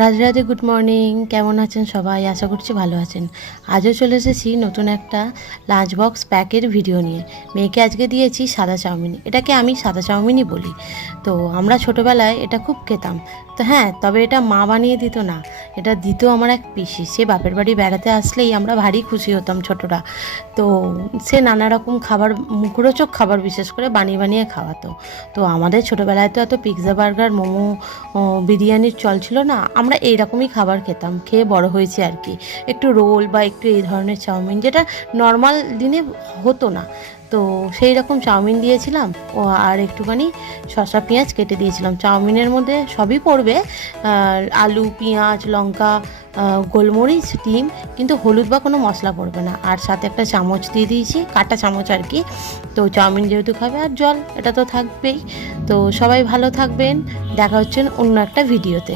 Radhe Radhe, good morning. কেমন আছেন সবাই? আশা করছি ভালো আছেন। আজও চলে এসেছি নতুন একটা লাঞ্চ বক্স প্যাকের ভিডিও নিয়ে। মেয়েকে আজকে দিয়েছি সাদা চাউমিন। এটাকে আমি সাদা চাউমিনই বলি। তো আমরা ছোটোবেলায় এটা খুব খেতাম। তো হ্যাঁ, তবে এটা মা বানিয়ে দিত না, এটা দিত আমার এক পিসি। সে বাপের বাড়ি বেড়াতে আসলেই আমরা ভারী খুশি হতাম ছোটরা। তো সে নানা রকম খাবার, মুখরোচক খাবার বিশেষ করে বানিয়ে বানিয়ে খাওয়াতো। তো আমাদের ছোটোবেলায় তো এত পিৎজা, বার্গার, মোমো, বিরিয়ানির চল ছিল না। আমরা এই রকমই খাবার খেতাম, খেয়ে বড় হয়েছি আর কি। একটু রোল বা একটু এই ধরনের চাউমিন, যেটা নর্মাল দিনে হতো না। তো সেই রকম চাউমিন দিয়েছিলাম ও আর একটুখানি শসা পেঁয়াজ কেটে দিয়েছিলাম। চাউমিনের মধ্যে সবই পড়বে, আলু, পেঁয়াজ, লঙ্কা, গোলমরিচ, ডিম, কিন্তু হলুদ বা কোনো মশলা পড়বে না। আর সাথে একটা চামচ দিয়ে দিয়েছি, কাঁটা চামচ আর কি। তো চাউমিন যেহেতু খাবে, আর জল, এটা তো থাকবেই। তো সবাই ভালো থাকবেন, দেখা হচ্ছে অন্য একটা ভিডিওতে।